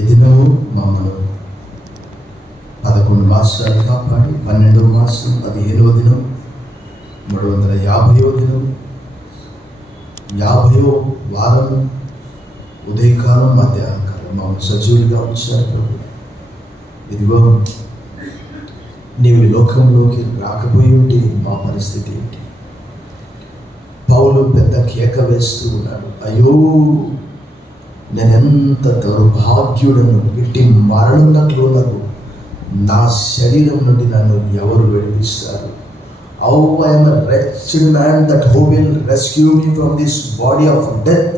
ఎదిగవు మమ్మలు పదకొండు మాసాలు కాపాడి పన్నెండవ మాసం పదిహేనవ దినం మూడు వందల యాభైవ దినం యాభైవ వారం ఉదయకాలం మధ్యాహ్నకాలం మమ్మల్ని సజీవులుగా ఉంచారు ప్రభు. ఇదిగో నీవు లోకంలోకి రాకపోయి ఉంటే మా పరిస్థితి ఏంటి? పౌలు పెద్ద కేక వేస్తూ ఉన్నాడు. అయ్యో నేనెంత దౌర్భాగ్యుడను ఇట్టి మరణున్నట్లు నాకు నా శరీరం నుండి నన్ను ఎవరు విడిపిస్తారు? ఔ I'm wretched man that who will rescue me from this body of death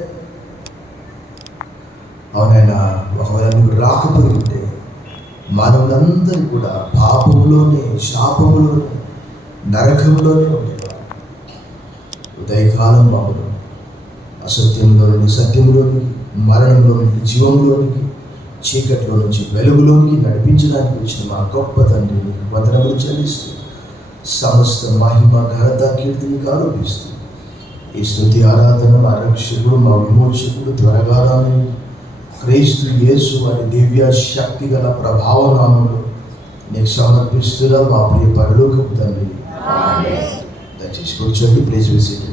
అవునైనా ఒకవేళ నువ్వు రాకపోయి ఉంటే మానవులందరూ కూడా పాపములోనే శాపములోనే నరకంలోనే ఉండేవారు. ఉదయకాలం బాబులు అసత్యంలోని సత్యంలోని మరణంలో నుండి జీవంలోనికి చీకట్లో నుంచి వెలుగులోనికి నడిపించడానికి వచ్చిన మా గొప్ప తండ్రి నీకు వందనములు చెల్లిస్తూ సమస్త మహిమ ఘనత కీర్తిని ఆరోపిస్తూ ఈ స్థుతి ఆరాధన మా రక్షకుడు మా విమోచకుడు త్వరగా రాని క్రీస్తు యేసు వారి దివ్య శక్తి గల ప్రభావనామంలో నీకు సమర్పిస్తున్నా మా ప్రియ పరలోకపు తండ్రి. దయచేసి కూర్చోండి please visit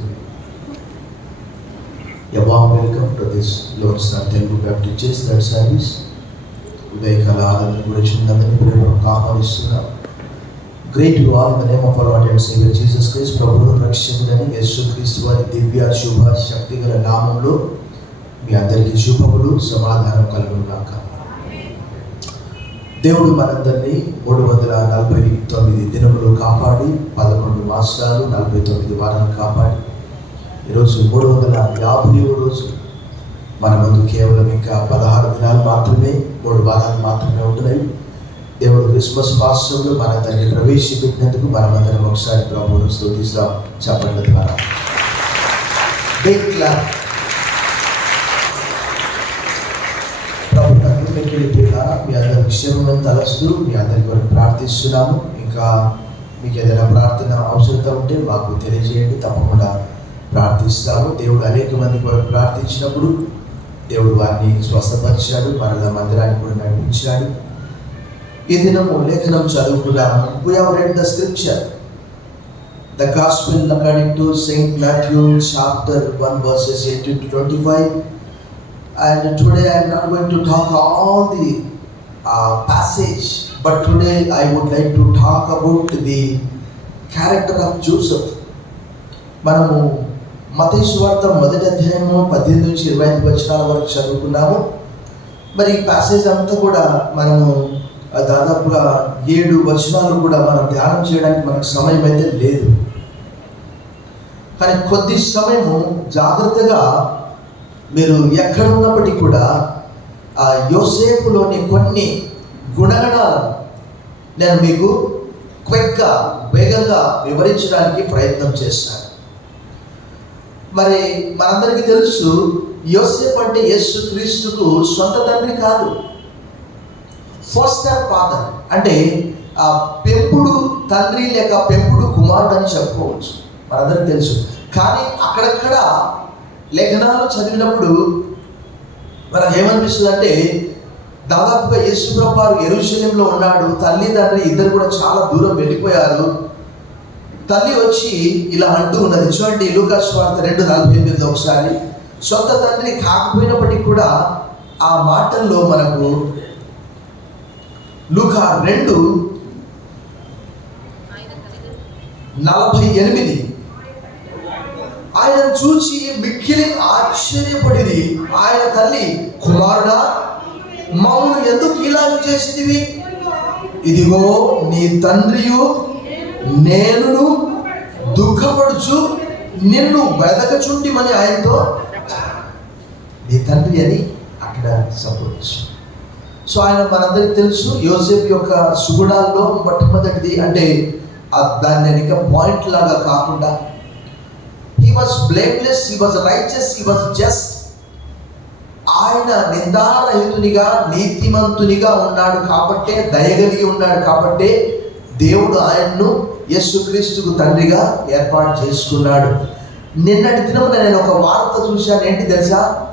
A warm welcome to this Lord's Son Telugu Baptist Church third service. ఉదయకాల ఆరాధన గురించి అందరినీ ప్రేమకు ఆహ్వానిస్తున్నాం great to all the name of our lord and saviour Jesus క్రీస్తు ప్రభువు రక్షకుడని యేసు క్రీస్తు వారి దివ్య శుభ శక్తి గల నామంలో మీ అందరికీ శుభములు సమాధానం కలుగును దేవుడు మనందరినీ మూడు వందల నలభై తొమ్మిది దినములు కాపాడి పదకొండు మాసాలు నలభై తొమ్మిది వారాలు కాపాడి ఈరోజు మూడు వందల యాభై రోజు. మన ముందు కేవలం ఇంకా పదహారు దినాలు మాత్రమే మూడు వారాలు మాత్రమే ఉంటున్నాయి. దేవుడు క్రిస్మస్ మాసంలో మన దాన్ని ప్రవేశపెట్టినందుకు మనమందరం ఒకసారి ప్రభువును స్తుతిస్తాం. చెప్పండి ద్వారా. Big ప్రభు తగ్గు పెట్టిన మీ అందరి క్షేమం తలస్తూ మీ అందరి కొరకు ప్రార్థిస్తున్నాము. ఇంకా మీకు ఏదైనా ప్రార్థన అవసరం ఉంటే మాకు తెలియజేయండి. తప్పకుండా ప్రార్థిస్తాము దేవుడు అనేక మంది కొరకు ప్రార్థించినప్పుడు దేవుడు వారిని స్వస్థపరిచాడు మరలా మందిరాన్ని కూడా నడిపించాడు ఈ దినము లేఖనం చదువుకున్నాము we have read the scripture the gospel according to Saint Matthew chapter 1 verses 18 to 25 and today I am not going to talk all the uh, passage but today I would like to talk about the character of Joseph మనము మతేసు వార్త మొదటి అధ్యాయము పద్దెనిమిది నుంచి ఇరవై ఐదు వచనాల వరకు చదువుకున్నాము. మరి ఈ ప్యాసేజ్ అంతా కూడా మనము దాదాపుగా ఏడు వచనాలు కూడా మనం ధ్యానం చేయడానికి మనకు సమయం అయితే లేదు. కానీ కొద్ది సమయము జాగ్రత్తగా మీరు ఎక్కడ ఉన్నప్పటికీ కూడా ఆ యోసేపులోని కొన్ని గుణగణాలను నేను మీకు క్విక్గా వేగంగా వివరించడానికి ప్రయత్నం చేస్తాను. మరి మనందరికీ తెలుసు యోసేపు అంటే యేసు క్రీస్తుకు సొంత తండ్రి కాదు. ఫస్ట్ ఫాదర్ అంటే ఆ పెంపుడు తండ్రి లేక పెంపుడు కుమారుడు అని చెప్పుకోవచ్చు. మనందరికీ తెలుసు. కానీ అక్కడక్కడ లేఖనాలు చదివినప్పుడు మనకు ఏమనిపిస్తుంది అంటే దాదాపుగా యేసుప్రభు వారు ఎరుశల్యంలో ఉన్నాడు తల్లి తండ్రి ఇద్దరు కూడా చాలా దూరం వెళ్ళిపోయారు. తల్లి వచ్చి ఇలా అంటూ ఉన్నది. చూడండి లూకాస్ వార్త రెండు నలభై ఎనిమిది ఒకసారి. సొంత తండ్రి కాకపోయినప్పటికీ కూడా ఆ మాటల్లో మనకు లూకా రెండు నలభై ఎనిమిది. ఆయన చూసి మిక్కిలి ఆశ్చర్యపడింది. ఆయన తల్లి కుమారుడా మమ్మల్ని ఎందుకు ఇలాగ చేసింది? ఇదిగో నీ తండ్రియు నేను దుఃఖపడుచు నిన్ను వెదకచుంటిమని ఆయనతో నీ తండ్రి అని అక్కడ చెప్పవచ్చు సో ఆయన మనందరికి తెలుసు యోసేఫ్ యొక్క సుగుణాల్లో మొట్టమొదటిది అంటే దాన్ని నేను ఇంకా పాయింట్ లాగా కాకుండా he was blameless he was righteous he was just ఆయన నిందారహితునిగా నీతిమంతునిగా ఉన్నాడు కాబట్టే దయగలిగి ఉన్నాడు కాబట్టే దేవుడు ఆయన్ను యేసుక్రీస్తుకు తండ్రిగా ఏర్పాటు చేసుకున్నాడు. నిన్నటి దినమున నేను ఒక వార్త చూశాను. ఏంటి తెలుసా?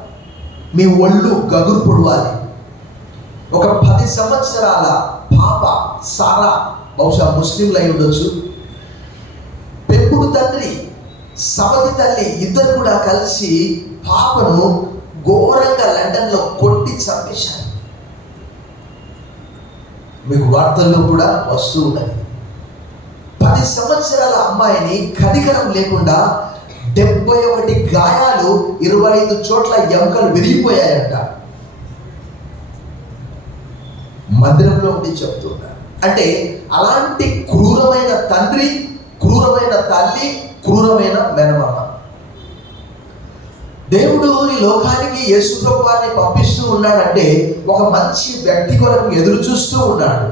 మీ ఒళ్ళు గగురు పొడవాలి. ఒక పది సంవత్సరాల పాప సారా బహుశా ముస్లింలు అయి ఉండొచ్చు. పెంపుడు తండ్రి సమతి తల్లి ఇద్దరు కూడా కలిసి పాపను ఘోరంగా లండన్లో కొట్టి చంపేశారు. మీకు వార్తల్లో కూడా వస్తూ ఉన్నది. పది సంవత్సరాల అమ్మాయిని కనికరం లేకుండా డెబ్బై ఒకటి గాయాలు ఇరవై ఐదు చోట్ల ఎముకలు విరిగిపోయాయంట. మందిరంలో ఉండి చెప్తున్నారు అంటే అలాంటి క్రూరమైన తండ్రి క్రూరమైన తల్లి క్రూరమైన మెనమామ. దేవుడు ఈ లోకానికి యేసుప్రభువాన్ని పంపిస్తూ ఉన్నాడంటే ఒక మంచి వ్యక్తి కొరకు ఎదురు చూస్తూ ఉన్నాడు.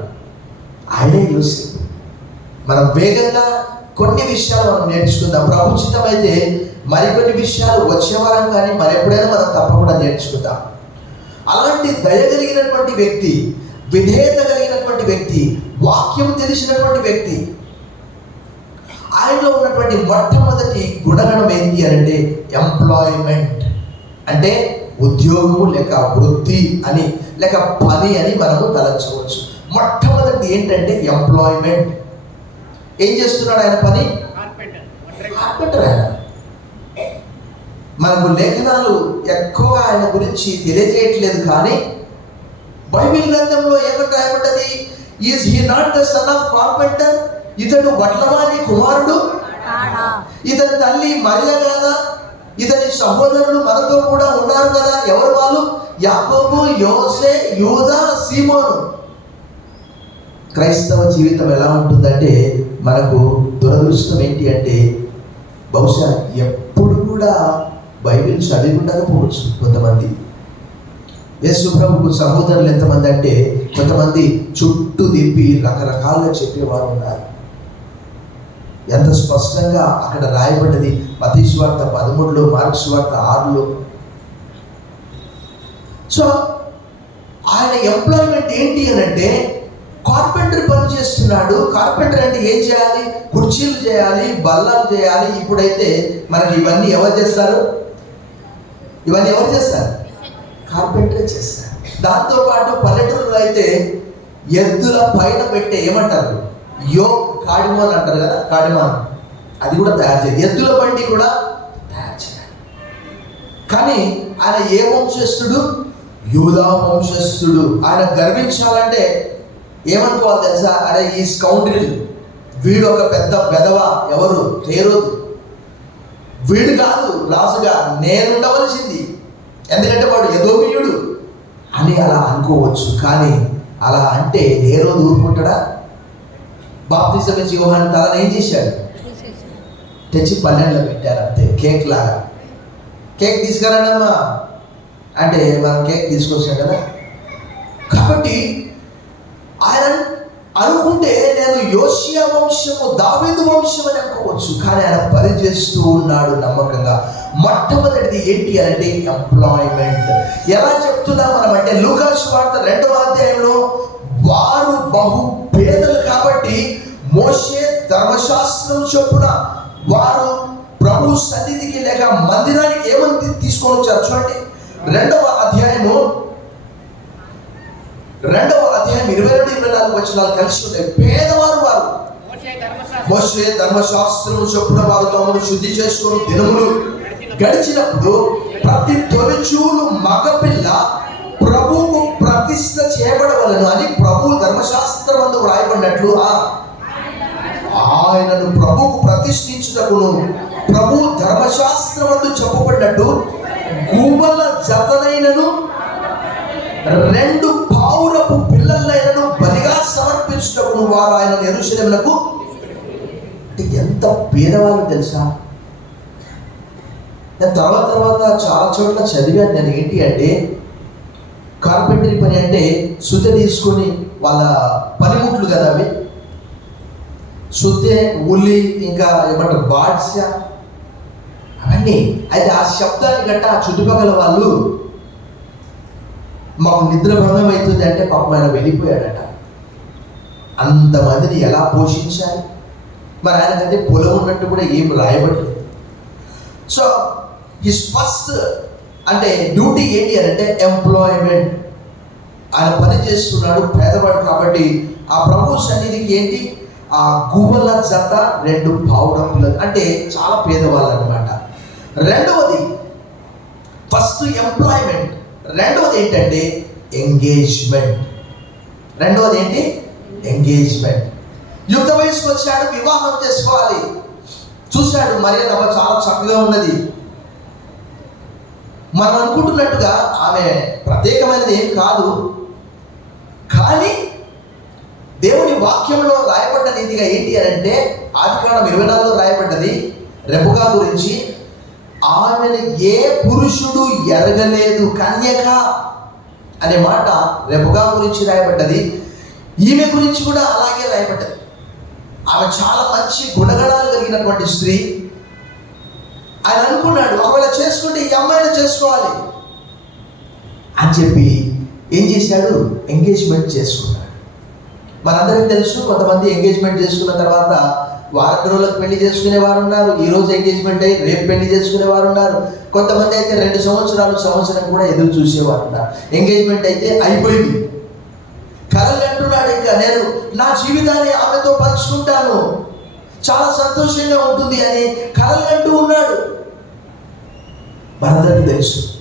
ఆయనే యోసేపు. మనం వేగంగా కొన్ని విషయాలు మనం నేర్చుకుందాం. ప్రభుచితమైతే మరికొన్ని విషయాలు వచ్చేవారం కానీ మరెప్పుడైనా మనం తప్పకుండా నేర్చుకుందాం. అలాంటి దయ కలిగినటువంటి వ్యక్తి విధేయత కలిగినటువంటి వ్యక్తి వాక్యం తెలిసినటువంటి వ్యక్తి ఆయనలో ఉన్నటువంటి మొట్టమొదటి గుణగణం ఏంటి అంటే ఎంప్లాయ్మెంట్ అంటే ఉద్యోగము లేక వృత్తి అని లేక పని అని మనము తలచవచ్చు. మొట్టమొదటి ఏంటంటే ఎంప్లాయ్మెంట్ ఏం చేస్తున్నాడు ఆయన పని? కార్పెంటర్ ఆయన. మనకు లేఖనాలు ఎక్కువగా ఆయన గురించి తెలియజేయట్లేదు కానీ బైబిల్ గ్రంథంలో ఏమంటే రాయబడ్డది is he not the son of carpenter ఇతడు వడ్లవాణి కుమారుడు? ఇతని తల్లి మరియ కదా? ఇతని సహోదరులు మనతో కూడా ఉన్నారు కదా ఎవరు వాళ్ళు? యాకోబు యోసే యూదా సీమోను. క్రైస్తవ జీవితం ఎలా ఉంటుందంటే మనకు దురదృష్టం ఏంటి అంటే బహుశా ఎప్పుడు కూడా బైబిల్ చదివి ఉండకపోవచ్చు కొంతమంది. యేసు ప్రభుకు సహోదరులు ఎంతమంది అంటే కొంతమంది చుట్టూ దింపి రకరకాలుగా చెప్పేవారు ఉన్నారు. ఎంత స్పష్టంగా అక్కడ రాయబడ్డది? మతీ స్వార్థ పదమూడులో మార్క్స్ వార్త ఆరులో. సో ఆయన ఎంప్లాయ్మెంట్ ఏంటి అని అంటే కార్పెంటర్ పని చేస్తున్నాడు. కార్పెంటర్ అంటే ఏం చేయాలి? కుర్చీలు చేయాలి బల్లాలు చేయాలి. ఇప్పుడైతే మనకి ఇవన్నీ ఎవరు చేస్తారు? ఇవన్నీ ఎవరు చేస్తారు? కార్పెంటరే చేస్తారు. దాంతోపాటు పల్లెటూరులో అయితే ఎద్దుల పైన పెట్టే ఏమంటారు? యో కాడిమోన్ అంటారు కదా? కాడిమాన్. అది కూడా తయారు చేయాలి. ఎద్దుల బండి కూడా తయారు చేయాలి. కానీ ఆయన ఏ వంశస్థుడు? యూదా వంశస్థుడు. ఆయన గర్వించాలంటే ఏమనుకోవాలి తెలుసా? అరే ఈ స్కౌండ్రిల్. వీడు ఒక పెద్ద పెదవ ఎవరు? తేరోదు వీడు కాదు రాజుగా. నేనుండవలసింది. ఎందుకంటే వాడు యదోమీయుడు. అని అలా అనుకోవచ్చు. కానీ అలా అంటే ఏ రోజు ఊరుకుంటాడా బాప్తిజం ఇచ్చి తలని ఏం చేశాడు? తెచ్చి పన్నెండులో పెట్టారు అంతే. కేక్ లాగా. కేక్ తీసుకురండి అంటే మనం కేక్ తీసుకొచ్చాం కదా. కాబట్టి అనుకుంటే నేను యోషియా వంశము దావేదు వంశం అని అనుకోవచ్చు కానీ ఆయన పని చేస్తూ ఉన్నాడు నమ్మకంగా. మొట్టమొదటిది ఏంటి అంటే ఎంప్లాయ్మెంట్ ఎలా చెప్తున్నాం మనం అంటే లూకాస్ వార్త రెండవ అధ్యాయంలో వారు బహు పేదలు కాబట్టి మోషే ధర్మశాస్త్రం చొప్పున వారు ప్రభు సన్నిధికి లేక మందిరానికి ఏమని తీసుకొని వచ్చారు? చూడండి. రెండవ అధ్యాయము రెండవ అధ్యాయం ఇరవై రెండు ఇరవై నాలుగు వచనాలు కలిసి ఉంటాయి. పేదవారు వారు. ధర్మశాస్త్రం. మోసే ధర్మశాస్త్రము చొప్పున వారు తమను శుద్ధి చేసుకుని దినములు గడిచినప్పుడు ప్రతి తొలిచూలు మగపిల్ల ప్రభువుకు ప్రతిష్ట చేయబడవలను అని ప్రభు ధర్మశాస్త్రం అందు వ్రాయబడినట్లు ఆ ఆయనను ప్రభువుకు ప్రతిష్ఠించుటకును ప్రభు ధర్మశాస్త్రమందు చెప్పబడినట్టు గువ్వల జతనైనను రెండు సమర్పించుటకును ఎరుశలములకు ఎంత పేదవాళ్ళు తెలుసా? నేను తర్వాత తర్వాత చాలా చోట్ల చదివాను నేను ఏంటి అంటే కార్పెంటరీ పని అంటే శుద్ధ తీసుకొని వాళ్ళ పనిముట్లు కదా అవి? శుద్ధే ఉల్లి ఇంకా ఏమంటారు బాడ్స్యా అవన్నీ. అయితే ఆ శబ్దాన్ని గట్ట ఆ చుట్టుపక్కల వాళ్ళు మాకు నిద్ర భంగం అవుతుంది అంటే పాపం ఆయన వెళ్ళిపోయాడట. అంతమందిని ఎలా పోషించాలి? మరి ఆయనకంటే పొలం ఉన్నట్టు కూడా ఏం రాయబడలేదు. సో హిస్ ఫస్ట్ అంటే డ్యూటీ ఏంటి అని అంటే ఎంప్లాయ్మెంట్ ఆయన పని చేస్తున్నాడు పేదవాడు కాబట్టి ఆ ప్రభు సన్నిధికి ఏంటి? ఆ గువ్వల జత రెండు పావుడప్పులు అంటే చాలా పేదవాళ్ళు అనమాట రెండవది ఫస్ట్ ఎంప్లాయ్మెంట్ రెండవది ఏంటంటే ఎంగేజ్మెంట్ రెండవది ఏంటి? ఎంగేజ్మెంట్ యుక్త వయసుకు వచ్చాడు వివాహం చేసుకోవాలి. చూశాడు మరి నవ్వ చాలా చక్కగా ఉన్నది. మనం అనుకుంటున్నట్టుగా ఆమె ప్రత్యేకమైనది ఏం కాదు. కానీ దేవుని వాక్యంలో రాయబడ్డ నీతిగా ఏంటి అని అంటే ఆదికాండం ఇరవై నాలుగులో రాయబడ్డది రెబుగా గురించి ఆమెను ఏ పురుషుడు ఎరగలేదు కన్యక? అనే మాట రెబుగా గురించి రాయబడ్డది. ఈమె గురించి కూడా అలాగే రాయబడ్డది. ఆమె చాలా మంచి గుణగణాలు కలిగినటువంటి స్త్రీ. ఆయన అనుకున్నాడు ఒకవేళ చేసుకుంటే ఈ అమ్మాయిని చేసుకోవాలి. అని చెప్పి ఏం చేశాడు? ఎంగేజ్మెంట్ చేసుకున్నాడు. మనందరికీ తెలుసు కొంతమంది ఎంగేజ్మెంట్ చేసుకున్న తర్వాత వారం రోజులకు పెళ్ళి చేసుకునే వారు ఉన్నారు ఈ రోజు ఎంగేజ్మెంట్ అయ్యి రేపు పెళ్ళి చేసుకునే వారు ఉన్నారు కొంతమంది అయితే రెండు సంవత్సరాలు సంవత్సరం కూడా ఎదురు చూసేవారు ఉన్నారు ఎంగేజ్మెంట్ అయితే అయిపోయింది. కలలు అంటున్నాడు ఇంకా. నేను నా జీవితాన్ని ఆమెతో పంచుకుంటాను. చాలా సంతోషంగా ఉంటుంది అని కలలు అంటూ ఉన్నాడు. మనందరికీ తెలుసు.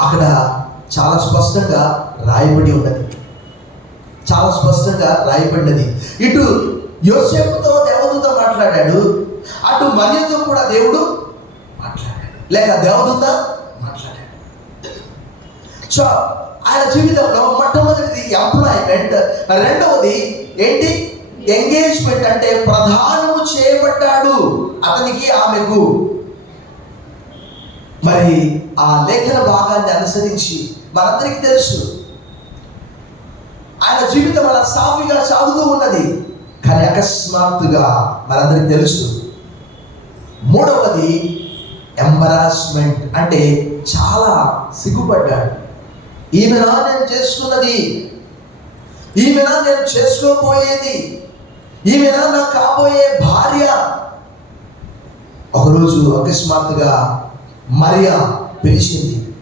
అక్కడ చాలా స్పష్టంగా రాయబడి ఉన్నది. చాలా స్పష్టంగా రాయబడినది. ఇటు యోసేపుతో దేవదూత మాట్లాడాడు. అటు మరియతో కూడా దేవుడు మాట్లాడాడు. లేక దేవదూత మాట్లాడాడు. సో ఆయన జీవితంలో మొట్టమొదటిది ఎంప్లాయ్మెంట్ రెండవది ఏంటి? ఎంగేజ్మెంట్ అంటే ప్రధానము చేయబడ్డాడు అతనికి ఆమెకు. మరి ఆ లేఖన భాగాన్ని అనుసరించి మనందరికీ తెలుసు. ఆయన జీవితం అలా సాఫీగా సాగుతూ ఉన్నది. కానీ అకస్మాత్తుగా మనందరికి తెలుసు. మూడవది ఎంబరాస్మెంట్ అంటే చాలా సిగ్గుపడ్డాడు. ఈమెనా నేను చేసుకున్నది? ఈమెనా నేను చేసుకోబోయేది? ఈమెనా నాకు కాబోయే భార్య? ఒకరోజు అకస్మాత్తుగా మరియా పిలిచింది.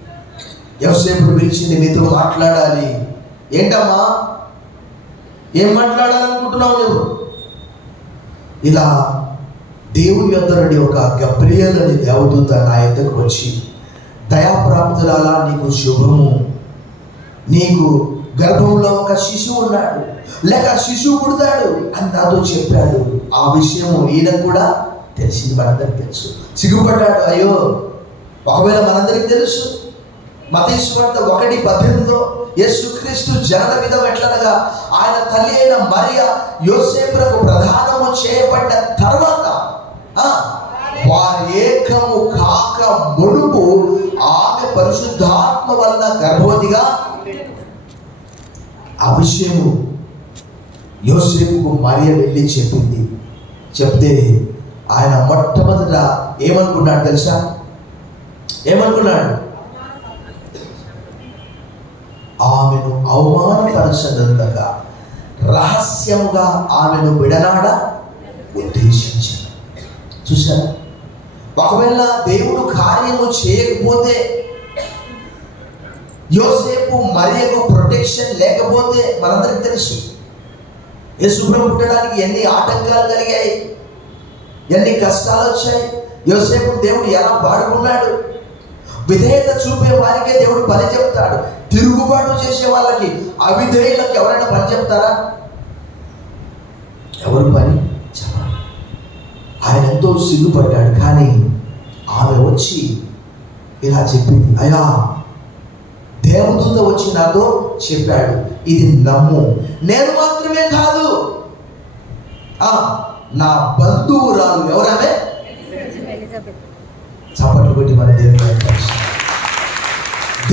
ఎవసేపు పిలిచింది మీతో మాట్లాడాలి. ఏంటమ్మా? ఏం మాట్లాడాలనుకుంటున్నావు నువ్వు? ఇలా దేవుని యొద్ద నుండి ఒక గబ్రియల్ అని దేవదూత నా ఎద్దకు వచ్చి దయాప్రాప్తురాలా నీకు శుభము. నీకు గర్భంలో ఒక శిశువు ఉన్నాడు. లేక శిశువు పుడతాడు అని నాతో చెప్పాడు. ఆ విషయం ఈయన కూడా తెలిసింది మనందరికి తెలుసు. సిగ్గుపడ్డాడు. అయ్యో ఒకవేళ మనందరికి తెలుసు. మతేశ్వర్త ఒకటి పద్దెనిమిదిలో యేసుక్రీస్తు జనన విధం ఎట్లనగా ఆయన తల్లి అయిన మరియ యోసేపులకు ప్రధానము చేయబడ్డ తర్వాత ఆ, వారి ఏకము కాక ముడుపు ఆమె పరిశుద్ధాత్మ వలన గర్భవతిగా ఆ విషయము యోసేపుకు మరియ వెళ్ళి చెప్పింది. చెప్తే ఆయన మొట్టమొదట ఏమనుకున్నాడు తెలుసా? ఏమనుకున్నాడు? ఆమెను అవమానపరచనంతగా రహస్యముగా ఆమెను విడనాడ ఉద్దేశించాడు. చూసారా ఒకవేళ దేవుడు కార్యము చేయకపోతే యోసేపు మరియకు ప్రొటెక్షన్ లేకపోతే మనందరికి తెలుసు. యేసుప్రభు పుట్టడానికి ఎన్ని ఆటంకాలు కలిగాయి ఎన్ని కష్టాలు వచ్చాయి యోసేపు దేవుడు ఎలా వాడుకున్నాడు? విధేయత చూపే వారికే దేవుడు పని చెప్తాడు. తిరుగుబాటు చేసే వాళ్ళకి అవిధేయులకు ఎవరైనా పని చెప్తారా? ఎవరు పని చెప్పాలి ఆయన ఎంతో సిగ్గుపడ్డాడు కానీ ఆమె వచ్చి ఇలా చెప్పింది అయ్యా దేవదూత వచ్చి నాతో చెప్పాడు. ఇది నమ్ము. నేను మాత్రమే కాదు. ఆ, నా బంధువురాలు ఎవరామే ఎలిజబెత్ చప్పట్లు పెట్టి మన దేవుడు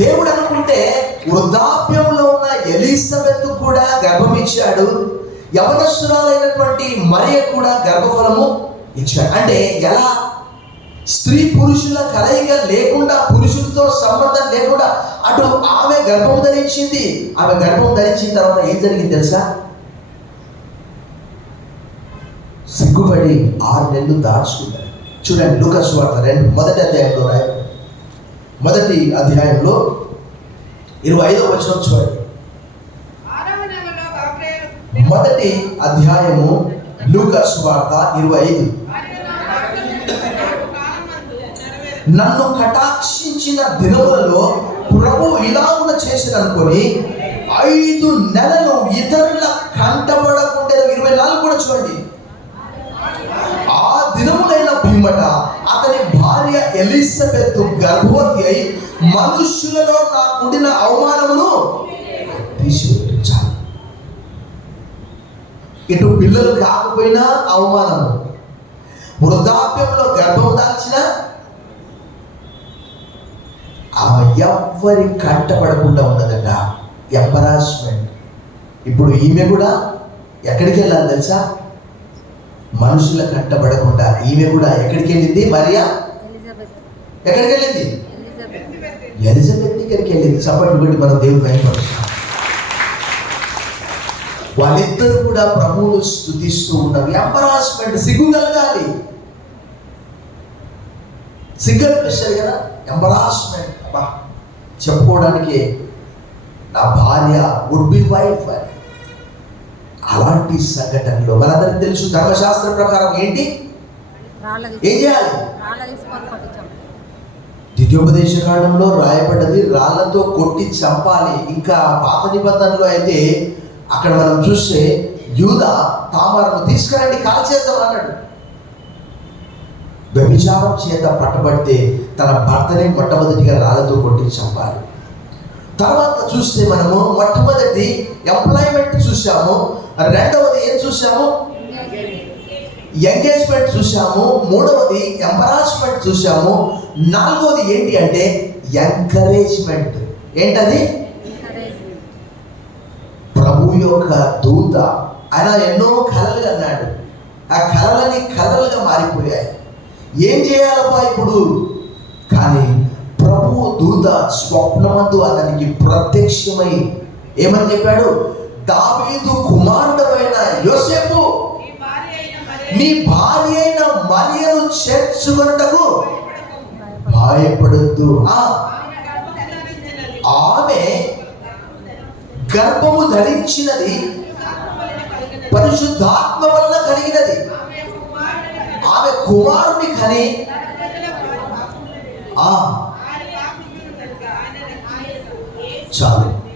దేవుడు అనుకుంటే వృద్ధాప్యంలో ఉన్న ఎలిజబెత్ కూడా గర్భం ఇచ్చాడు యవనస్తురాలైనటువంటి మరియ కూడా గర్భఫలము ఇచ్చాడు. అంటే ఎలా? స్త్రీ పురుషుల కలయిక లేకుండా పురుషులతో సంబంధం లేకుండా అటు ఆమె గర్భం ధరించింది ఆమె గర్భం ధరించిన తర్వాత ఏం జరిగింది తెలుసా? సిగ్గుపడి ఆరు నెలలు దాచుకున్నారు. చూడండి లూకస్ వార్త రెండు మొదటి అధ్యాయంలో రాయ. మొదటి అధ్యాయంలో ఇరవై ఐదో వచనం చూడండి. మొదటి అధ్యాయము లూకస్ వార్త ఇరవై ఐదు ఆయన నా వాగ్దానము నాకు కాలమందు నెరవేరు నన్ను కటాక్షించిన దినములలో ప్రభు ఇలాగున ఉన్న అనుకొని ఐదు నెలలు ఇతరుల కంటపడకుండా ఇరవై నాలుగు కూడా చూడండి. ఆ దినములైన పిమ్మట అతని భార్య ఎలిజబెత్ గర్భవతి అయి మనుష్యులలో నాకుండిన అవమానమును తీసివేయించాలి ఇటు పిల్లలు కాకపోయినా అవమానము. వృద్ధాప్యంలో గర్భం దాల్చిన ఆమె ఎవ్వరి కంటపడకుండా ఉన్నదట ఎంబరాస్మెంట్ ఇప్పుడు ఈమె కూడా ఎక్కడికి వెళ్ళాలి తెలుసా? మనుషుల కంటపడకుండా ఈమె కూడా ఎక్కడికి వెళ్ళింది? మరియా? ఎక్కడికి వెళ్ళింది? ఎలిజబెత్ దగ్గరికి వెళ్ళింది. చప్పట్లు పెట్టి మనం దేవుడు భయపడుతున్నాం వాళ్ళిద్దరూ కూడా ప్రభువును స్థుతిస్తూ ఉన్నారు. ఎంబరాస్మెంట్ సిగ్గు కలగాలి. సిగ్గు అనిపిస్తుంది కదా? ఎంబరాస్మెంట్ అబ్బా. చెప్పుకోవడానికి నా భార్య వుడ్ బి వైఫ్ అని. అలాంటి సంఘటనలో మనందరికి తెలుసు. ధర్మశాస్త్రం ప్రకారం ఏంటి? ఏం చేయాలి? ద్వితీయోపదేశ కాండంలో రాయబడ్డది రాళ్ళతో కొట్టి చంపాలి. ఇంకా పాత నిబంధనలో అయితే అక్కడ మనం చూస్తే యూద తామారను తీసుకురండి కాల్ చేద్దాం అన్నాడు. వ్యభిచారం చేత పట్టబడితే తన భర్తనే మొట్టమొదటిగా రాళ్ళతో కొట్టి చంపాలి. తర్వాత చూస్తే మనము మొట్టమొదటి ఎంప్లాయ్మెంట్ చూసాము రెండవది ఏం చూసాము ఎంగేజ్మెంట్ చూసాము మూడవది ఎంబరాజ్మెంట్ చూసాము నాలుగవది ఏంటి అంటే ఎంకరేజ్మెంట్ ఏంటది? ప్రభు యొక్క దూత. ఆయన ఎన్నో కళలు అన్నాడు. ఆ కళలని కథలుగా మారిపోయాయి. ఏం చేయాలబ్బా ఇప్పుడు? కానీ ప్రభు దూత స్వప్నమందు అతనికి ప్రత్యక్షమై ఏమని చెప్పాడు? దావీదు కుమారుడమైన యోసేపు నీ భార్య అయిన మరియను చేర్చుకున్నటకు భయపడద్దు. ఆ ఆమె గర్భము ధరించినది పరిశుద్ధాత్మ వల్ల కలిగినది. ఆమె కుమారుని కని ఆ. చాలు.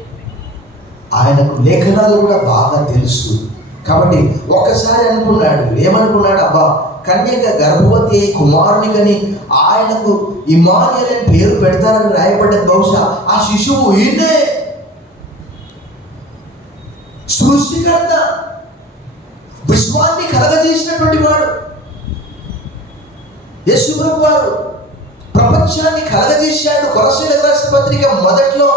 ఆయనకు లేఖనాలు కూడా బాగా తెలుసు. కాబట్టి ఒక్కసారి అనుకున్నాడు ఏమనుకున్నాడు? అబ్బా కన్యక గర్భవతి అయి కుమారుని కని ఆయనకు ఇమానియల్ అని పేరు పెడతారని రాయబడ్డది బహుశా ఆ శిశువు ఈయనే. సృష్టికర్త. విశ్వాన్ని కలగజేసినటువంటి వాడు. యేసుప్రభు వారు ప్రపంచాన్ని కలగజేశాడు. కొరసీల రాసిన పత్రిక మొదట్లో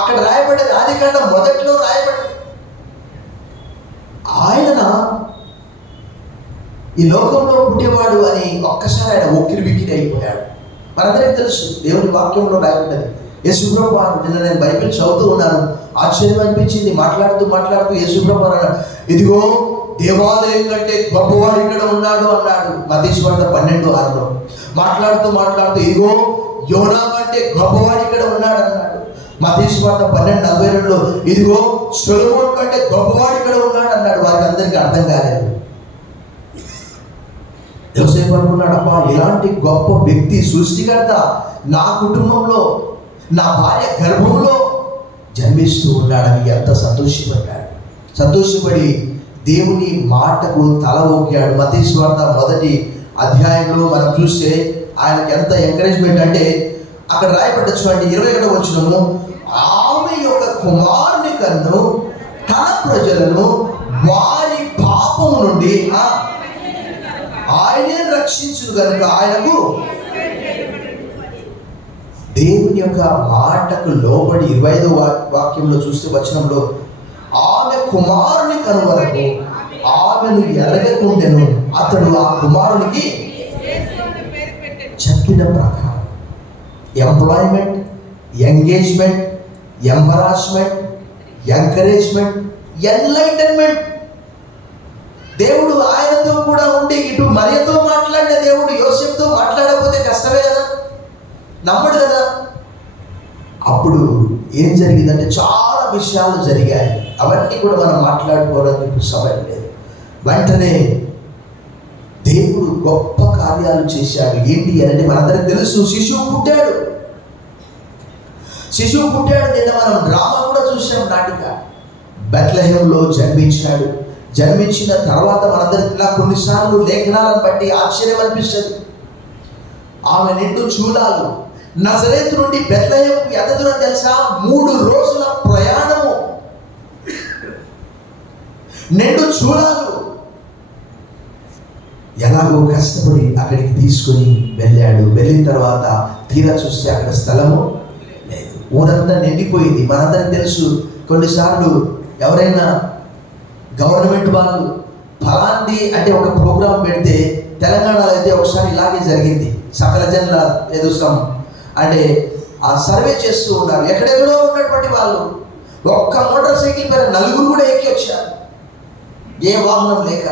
అక్కడ రాయబడ్డది. ఆదికాండం మొదట్లో రాయబడ్డది. ఆయన ఈ లోకంలో పుట్టేవాడు అని ఒక్కసారి ఆయన ఒక్కిరి బిక్కిరి అయిపోయాడు. మనందరికీ తెలుసు దేవుని వాక్యంలో రాయబడ్డది. యేసుప్రభు నిన్న నేను బైబిల్ చదువుతూ ఉన్నాను. ఆశ్చర్యం అనిపించింది. మాట్లాడుతూ మాట్లాడుతూ యేసుప్రభు ఇదిగో దేవాలయం కంటే గొప్పవాడు ఇక్కడ ఉన్నాడు అన్నాడు. మతీశ్వర్త పన్నెండు ఆరులో మాట్లాడుతూ మాట్లాడుతూ ఇదిగో యోనా కంటే గొప్పవాడు ఇక్కడ ఉన్నాడు అన్నాడు. మతీశ్వర్త పన్నెండు నలభై రెండులో ఇదిగో సొలమోన్ కంటే గొప్పవాడు ఇక్కడ ఉన్నాడు అన్నాడు. వారికి అందరికీ అర్థం కాలేదు. యోసేపు అనుకున్నాడు అమ్మా ఇలాంటి గొప్ప వ్యక్తి సృష్టికర్త నా కుటుంబంలో నా భార్య గర్భంలో జన్మిస్తూ ఉన్నాడని ఎంత సంతోషపడ్డాడు. సంతోషపడి దేవుని మాటకు తల ఊగాడు మతీశ్వార్త మొదటి అధ్యాయంలో మనం చూస్తే ఆయనకి ఎంత ఎంకరేజ్మెంట్ అంటే అక్కడ రాయబడ్డ చూడండి ఇరవై ఒకటో వచ్చినము ఆమె యొక్క కుమారుని కన్ను తన ప్రజలను వారి పాపము నుండి ఆయనే రక్షించు కనుక ఆయనకు దేవుని యొక్క మాటకు లోబడి ఇరవై ఐదో వాక్యంలో చూస్తే వచనంలో ఆమె కుమారుని కనువరకు ఆమెను ఎరగకుండెను. అతడు ఆ కుమారునికి చెప్పిన ప్రకారం employment engagement embarrassment encouragement enlightenment దేవుడు ఆయనతో కూడా ఉండి ఇటు మరియతో మాట్లాడిన దేవుడు యోసెఫ్తో మాట్లాడకపోతే కష్టమే కదా? నమ్మడు కదా? అప్పుడు ఏం జరిగిందంటే చాలా విషయాలు జరిగాయి. అవన్నీ కూడా మనం మాట్లాడుకోవడానికి సమయం లేదు. వెంటనే దేవుడు గొప్ప కార్యాలు చేశాడు. ఏంటి అని మనందరికి తెలుసు శిశువు పుట్టాడు. శిశువు పుట్టాడు నిన్న మనం డ్రామా కూడా చూసాం నాటిక. బెత్లహేంలో జన్మించాడు. జన్మించిన తర్వాత మనందరికి ఇలా కొన్నిసార్లు లేఖనాలను బట్టి ఆశ్చర్యం అనిపిస్తుంది. ఆమె నిండు చూడాలు నజరేతు నుండి బెత్లహేంకు ఎంత దూరం తెలుసా? మూడు రోజుల ప్రయాణం నిండు చూడాలి. ఎలాగో కష్టపడి అక్కడికి తీసుకొని వెళ్ళాడు. వెళ్ళిన తర్వాత తీరా చూస్తే అక్కడ స్థలము లేదు. ఊరంతా నిండిపోయింది. మనందరికి తెలుసు కొన్నిసార్లు ఎవరైనా గవర్నమెంట్ వాళ్ళు ఫలాంటి అంటే ఒక ప్రోగ్రాం పెడితే తెలంగాణలో అయితే ఒకసారి ఇలాగే జరిగింది. సకల జనుల ఎదుస్తాం అంటే ఆ సర్వే చేస్తూ ఉన్నారు. ఎక్కడెక్కడో ఉన్నటువంటి వాళ్ళు ఒక్క మోటార్ సైకిల్ మీద నలుగురు కూడా ఎక్కి వచ్చారు. ఏ వాహనం లేక.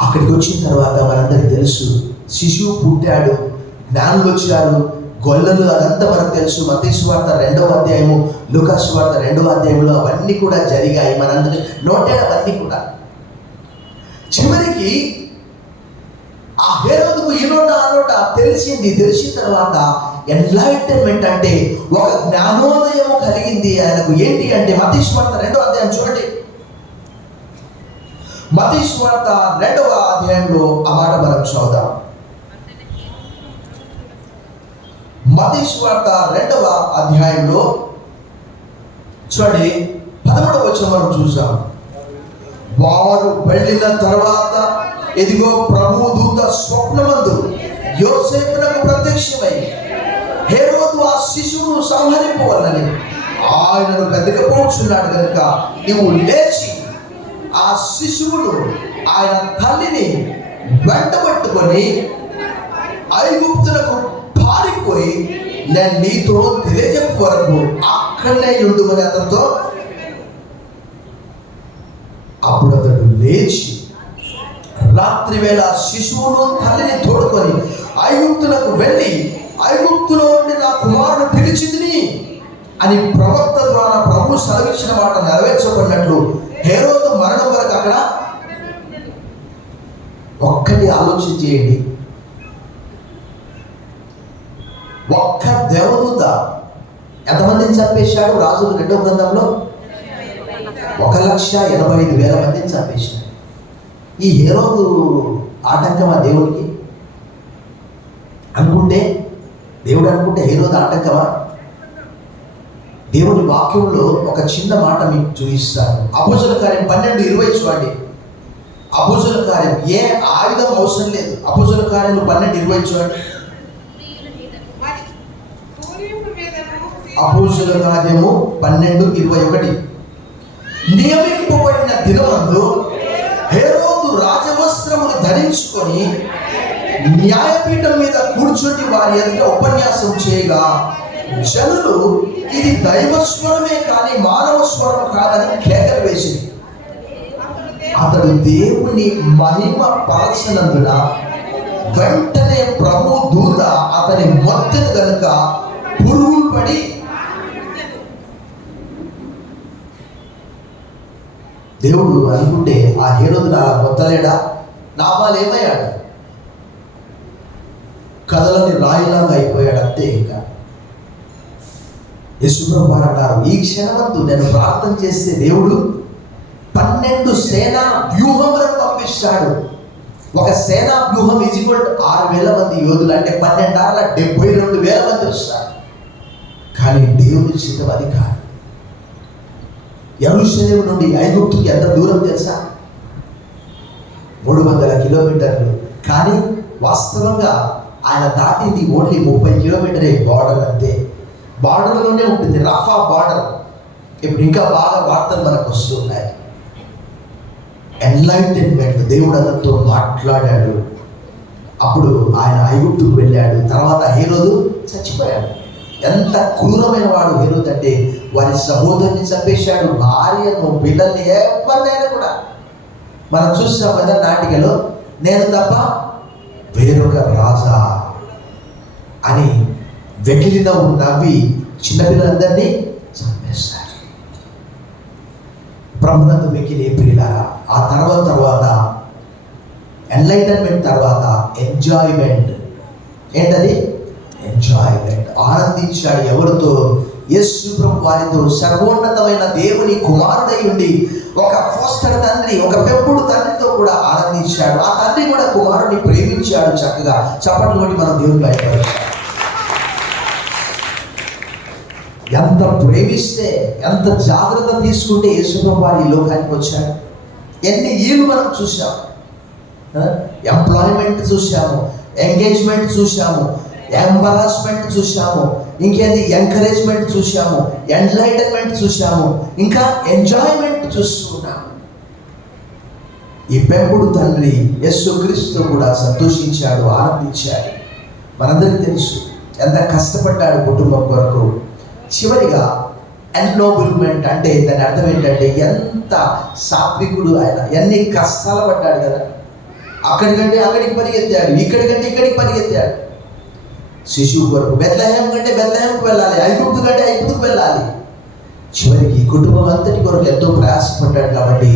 అక్కడికి వచ్చిన తర్వాత మనందరికి తెలుసు శిశువు పుట్టాడు జ్ఞానులు వచ్చారు గొల్లలు అదంతా మనకు తెలుసు. మతీశ్వార్త రెండవ అధ్యాయము లుకాస్వార్త రెండవ అధ్యాయంలో అవన్నీ కూడా జరిగాయి మనందరి నోటెడ్ అవన్నీ కూడా. చివరికి ఆ హేరోదుకు ఈ నోట ఆ నోట తెలిసింది. తెలిసిన తర్వాత ఎన్లైటన్మెంట్ అంటే ఒక జ్ఞానోదయం కలిగింది. ఆయనకు ఏంటి అంటే మతీశ్వార్త రెండవ అధ్యాయం చూడండి. మతీశ్వార్త రెండవ అధ్యాయంలో ఆ మాట మనం మతి స్వార్త రెండవ అధ్యాయంలో చూడండి పదమూడవ వచ్చిన మనం చూసాం. వారు వెళ్ళిన తర్వాత ఇదిగో ప్రభు దూత స్వప్నమందు యోసేపునకు ప్రత్యక్షమై హేరోదు ఆ శిశువును సంహరింపవల్లని ఆయనను వెతకపోచున్నాడు కనుక నీవు లేచి ఆ శిశువును ఆయన తల్లిని వెంటబట్టుకొని ఐగుప్తులకు పారిపోయి నేను నీతో తెలియజెప్పు వరకు అక్కడనే ఉండుమని అతనితో అప్పుడు అతడు లేచి రాత్రి వేళ శిశువును తల్లిని తోడుకొని ఐగుప్తులకు వెళ్ళి ఐగుప్తులో ఉండి నా కుమారుడు పిలిచింది అని ప్రవక్త ద్వారా ప్రభు సెలవిచ్చిన మాట నెరవేర్చబడినట్లు హేరోదు మరణం వరకు అక్కడ ఒక్కటి ఆలోచన చేయండి ఒక్క దేవదూత ఎంతమందిని చంపేశాడు? రాజులు రెండో గ్రంథంలో ఒక లక్ష ఎనభై ఐదు వేల మందిని చంపేశాడు. ఈ హేరోదు ఆటంకమా దేవుడికి? అనుకుంటే దేవుడు అనుకుంటే హేరోదు ఆటంకమా? దేవుడి వాక్యంలో ఒక చిన్న మాట మీకు చూపిస్తాను. అభుజల కార్యం పన్నెండు ఇరవై చూడండి. అభుజల కార్యం ఏ ఆయుధం అవసరం లేదు. అభుజల కార్యం పన్నెండు ఇరవై చూడండి. మరి కార్యము పన్నెండు ఇరవై ఒకటి. నియమింపబడిన దినమందు హేరోదు రాజవస్త్రమును ధరించుకొని న్యాయపీఠం మీద కూర్చొని వారి ఎదుట ఉపన్యాసం చేయగా జనులు ఇది దైవస్వరమే కానీ మానవ స్వరం కాదని కేకలు వేసింది. అతడు దేవుని మహిమ పరచనందున వెంటనే ప్రభు దూత అతని మొత్తను కనుక పురుగులు పడి దేవుడు అనుకుంటే ఆ హేరోదు నా మొత్తలేడా నామాలు ఏమయ్యాడు కథలని రాయిలాగా అయిపోయాడు అంతే ఇంకా. యశుప్రభు ఈ క్షణమందు నేను ప్రార్థన చేస్తే దేవుడు పన్నెండు సేనా వ్యూహములను పంపిస్తాడు. ఒక సేనా వ్యూహం ఈజ్వల్ ఆరు వేల మంది యోధులు అంటే పన్నెండాల డెబ్బై రెండు వేల మంది వస్తారు. కానీ దేవుని చిత్తం అది కాదు. ఎరుషలేము నుండి ఐగుప్తుకి ఎంత దూరం తెలుసా? మూడు వందల కిలోమీటర్లు. కానీ వాస్తవంగా ఆయన దాటింది ఓన్లీ ముప్పై కిలోమీటరే బార్డర్ అంతే. బార్డర్లోనే ఉంటుంది రఫా బార్డర్. ఇప్పుడు ఇంకా బాగా వార్తలు మనకు వస్తున్నాయి. ఎన్లైటన్మెంట్ దేవుడు అతనితో మాట్లాడాడు. అప్పుడు ఆయన ఐగుప్తుకు వెళ్ళాడు. తర్వాత హీరోదు చచ్చిపోయాడు. ఎంత క్రూరమైన వాడు హీరోద్ అంటే వారి సహోదరుని చంపేశాడు భార్యను పిల్లల్ని ఎవరినైనా కూడా. మనం చూసాం కదా నాటికలో నేను తప్ప వేరొక రాజా అని వెకిలిన నవ్వు నవ్వి చిన్నపిల్లలందరినీ చంపేస్తారు. ప్రభునందు వెకిలే ప్రియులారా ఆ తర్వాత తర్వాత ఎన్లైటన్మెంట్ తర్వాత ఎంజాయ్మెంట్ ఏంటది? ఎంజాయ్మెంట్ ఆనందించాడు ఎవరితో? యేసు ప్రభు వారితో. సర్వోన్నతమైన దేవుని కుమారుడై ఉండి ఒక ఫోస్టర్ తండ్రి ఒక పెంపుడు తండ్రితో కూడా ఆనందించాడు. ఆ తండ్రి కూడా కుమారుడిని ప్రేమించాడు చక్కగా. చప్పట్లు కొట్టి మనం దేవుని బయటపడతాం ఎంత ప్రేమిస్తే ఎంత జాగ్రత్త తీసుకుంటే యేసుప్రభు ఈ లోకానికి వచ్చాడు ఎన్ని ఈలు మనం చూసాము ఎంప్లాయ్మెంట్ చూసాము ఎంగేజ్మెంట్ చూసాము ఎంబరాస్మెంట్ చూసాము ఇంకేది? ఎంకరేజ్మెంట్ చూసాము ఎంలైటన్మెంట్ చూసాము ఇంకా ఎంజాయ్మెంట్ చూస్తున్నాము ఈ పెంపుడు తండ్రి యస్సు క్రీస్తు కూడా సంతోషించాడు ఆనందించాడు? మనందరికీ తెలుసు ఎంత కష్టపడ్డాడు కుటుంబం కొరకు. చివరిగా ఎన్లోబుల్మెంట్ అంటే దాని అర్థం ఏంటంటే ఎంత సాత్వికుడు ఆయన ఎన్ని కష్టాలు పడ్డాడు కదా. అక్కడికంటే అక్కడికి పరిగెత్తాడు ఇక్కడికంటే ఇక్కడికి పరిగెత్తాడు. శిశువు కొరకు బెత్లహేం కంటే బెత్లహేంకి వెళ్ళాలి ఐగుప్తు కంటే ఐగుప్తుకు వెళ్ళాలి. చివరికి కుటుంబం అంతటి కొరకు ఎంతో ప్రయాసపడ్డాడు కాబట్టి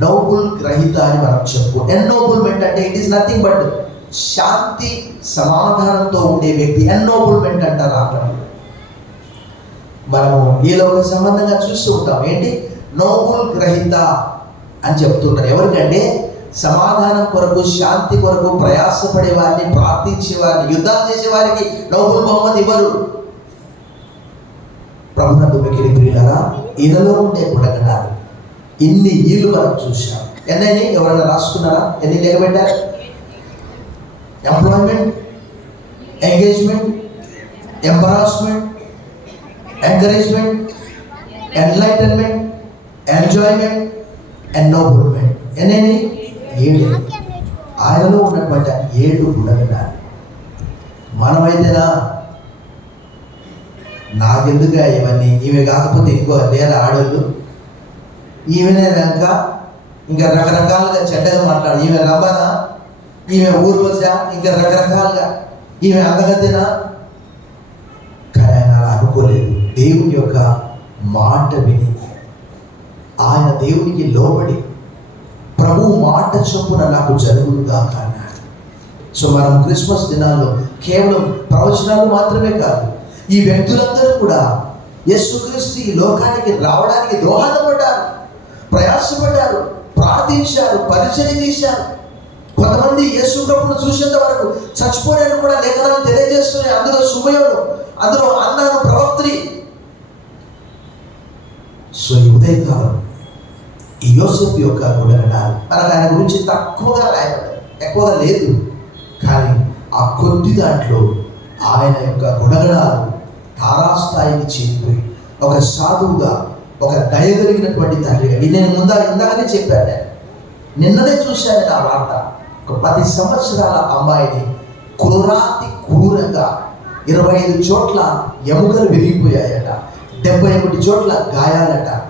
నోబుల్ గ్రహిత అని మనం చెప్పు ఎన్నోబుల్మెంట్ అంటే ఇట్ ఈస్ నథింగ్ బట్ శాంతి సమాధానంతో ఉండే వ్యక్తి ఎన్నోబుల్మెంట్ అంటారు ఆంగ్లంలో మనము వీళ్ళ లోక సంబంధంగా చూస్తూ ఉంటాం. ఏంటి? నోబుల్ గ్రహిత అని చెప్తుంటారు. ఎవరికంటే సమాధానం కొరకు శాంతి కొరకు ప్రయాసపడే వారిని ప్రార్థించే వారిని యుద్ధాలు చేసే వారికి నోబుల్ బహుమతి ఇవ్వరు. ప్రభుత్వ మిగిలి ప్రియులరా ఈయనలో ఉండే గుణగణాలు ఇన్ని ఈలు మనం చూసాం ఎన్నైనా ఎవరైనా రాసుకున్నారా? ఎన్ని లెక్కబెట్టారు employment engagement embarrassment encouragement enlightenment enjoyment ennoblement ఎన్నైనా ఏడు. ఆయనలో ఉన్నటువంటి ఏడు గుణగణాలు. మనమైతేనా? నాకెందుకు ఇవన్నీ? ఈమె కాకపోతే ఇంకో లేరా ఆడోళ్ళు? ఈమెనే కనుక ఇంకా రకరకాలుగా చెడ్డగా మాట్లాడు. ఈమె రమ్మనా ఈమె ఊర్వశా ఇంకా రకరకాలుగా. ఈమె అందగతేనా దేవుని యొక్క మాట విని ఆయన దేవునికి లోబడి ప్రభు మాట చొప్పున నాకు జరుగుగా అన్నాడు. సో మనం క్రిస్మస్ దినాల్లో కేవలం ప్రవచనాలు మాత్రమే కాదు ఈ వ్యక్తులందరూ కూడా యేసుక్రీస్తు ఈ లోకానికి రావడానికి దోహదపడ్డారు ప్రయాసపడ్డారు ప్రార్థించారు పరిచయం చేశారు. కొంతమంది యేసు ప్రభును చూసేంత వరకు చచ్చిపోయాను కూడా లేఖనాలు తెలియజేస్తున్నాయి. అందులో సుమయుడు అందులో అన్నాను ప్రవక్త్రి సో ఈ ఉదయకాలం ఈ యోసెఫ్ యొక్క గుణగణాలు మనకు ఆయన గురించి తక్కువగా రాయబడ్డాయి. ఎక్కువగా లేదు. కానీ ఆ కొద్ది దాంట్లో ఆయన యొక్క గుణగణాలు తారాస్థాయికి చేరిపోయి ఒక సాధువుగా ఒక దయగలిగినటువంటి తండ్రిగా నేను ముందా ఇందాకనే చెప్పాను నేను. నిన్ననే చూశాను నా వార్త. ఒక పది సంవత్సరాల అమ్మాయిని క్రూరాతి క్రూరంగా ఇరవై ఐదు చోట్ల ఎముకలు విరిగిపోయాయట. డెబ్బై ఒకటి చోట్ల గాయాలట.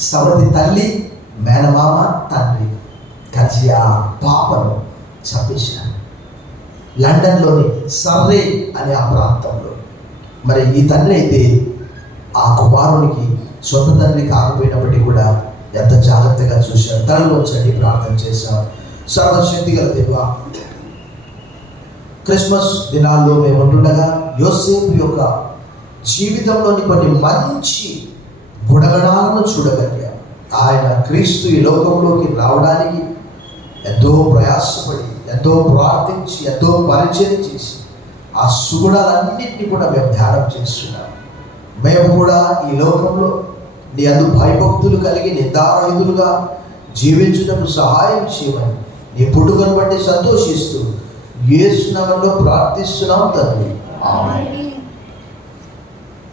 సవతి తల్లి మేనమామ తండ్రి. కలిసి ఆ పాపను చంపేశారు. లండన్లోని సర్రే అనే ఆ ప్రాంతంలో. మరి ఈ తండ్రి అయితే ఆ కుమారునికి సొంత తండ్రి కాకపోయినప్పటికీ కూడా ఎంత జాగ్రత్తగా చూశారు. తనలో వచ్చండి ప్రార్థన చేశాం సర్వశక్తి గల దేవ క్రిస్మస్ దినాల్లో మేము ఉంటుండగా యోసేపు యొక్క జీవితంలోని కొన్ని మంచి గుణగణాలను చూడగలిగాం. ఆయన క్రీస్తు ఈ లోకంలోకి రావడానికి ఎంతో ప్రయాసపడి ఎంతో ప్రార్థించి ఎంతో పరిచయం చేసి ఆ సుగుణాలన్నింటినీ కూడా మేము ధ్యానం చేస్తున్నాం. మేము కూడా ఈ లోకంలో నీ అందు భయభక్తులు కలిగి నిందారహితులుగా జీవించడం సహాయం చేయమని నీ పుట్టుకను బట్టి సంతోషిస్తూ ఏసునామంలో ప్రార్థిస్తున్నాం తండ్రి. ఆమె